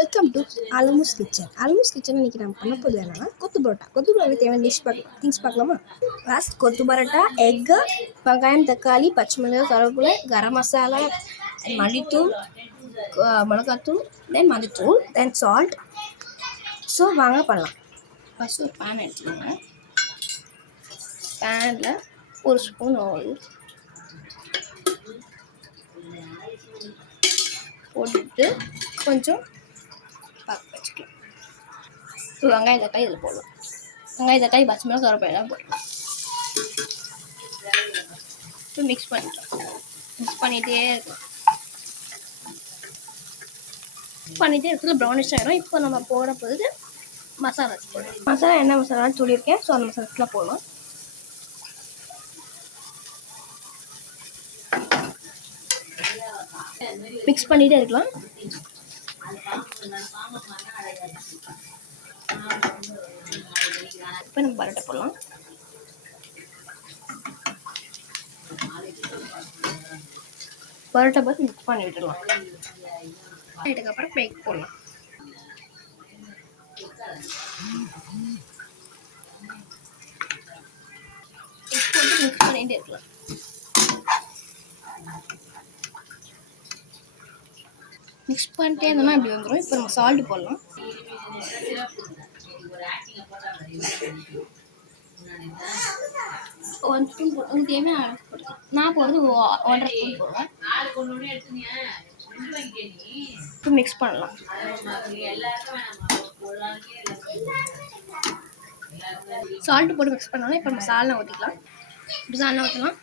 Welcome to ஆலமூஸ் kitchen. ஆலமூஸ் kitchen இன்னைக்கு நம்ம பண்ண போது என்னன்னா கொத்து பரோட்டா தேவையான திங்ஸ் பார்க்கலாமா? ஃபர்ஸ்ட் கொத்து பரோட்டா, எக்கு, வெங்காயம், தக்காளி, பச்சை மிளகாய், கருவேப்பிலை, கரம் மசாலா, மல்லித்தூள், மிளகாத்தூள், தென் மஞ்சத்தூள், தென் சால்ட். ஸோ வாங்க பண்ணலாம். ஃபஸ்ட் ஒரு பேன் எடுத்துக்கோங்க. பேனில் ஒரு ஸ்பூன் ஆயில் போட்டுட்டு கொஞ்சம் வச்சுக்கலாம். வெங்காயம் தக்காளி இதில் போடலாம். வெங்காயம் தக்காளி பச்சை மிளகாய் கருவேப்பிலை எல்லாம் போடலாம். மிக்ஸ் பண்ணிகிட்டே இருக்கலாம். இடத்துல ப்ரௌனிஷ் ஆகிடும். இப்போ நம்ம போட போது மசாலா போடலாம். மசாலா என்ன மசாலான்னு சொல்லியிருக்கேன். ஸோ அந்த மசாலாஸ்லாம் போடலாம். மிக்ஸ் பண்ணிகிட்டே இருக்கலாம். இப்போ நம்ம பரோட்டா போடலாம். பரோட்டா பார்த்து மிக்ஸ் பண்ணி விட்டுடலாம். அதுக்கப்புறம் பேக் போடலாம். மிக்ஸ் பண்ணிகிட்டே இருக்கலாம். மிக்ஸ் பண்ணிட்டே இருந்தோம்னா இப்படி வந்துடும். இப்போ நம்ம சால்ட் போடலாம். ஒன் ஸ்பூன் உங்களுக்கு தேவையான போட்டுக்கலாம். நான் போடுறது 1.5 ஸ்பூன் போடுவேன். இப்போ மிக்ஸ் பண்ணலாம். சால்ட் போட்டு மிக்ஸ் பண்ணாலும் இப்போ நம்ம சால்னா ஊற்றிக்கலாம். இப்போ சால்னா ஊற்றலாம்.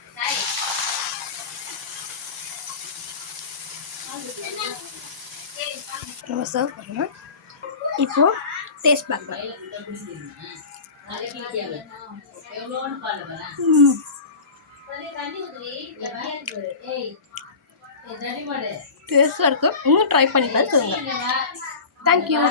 நம்ம சர்வ் பண்ணலாம். இப்போ டேஸ்ட் பார்க்கலாம். டேஸ்டாக இருக்கும். இன்னும் ட்ரை பண்ணி பார்த்து சொல்லுங்கள். தேங்க்யூ.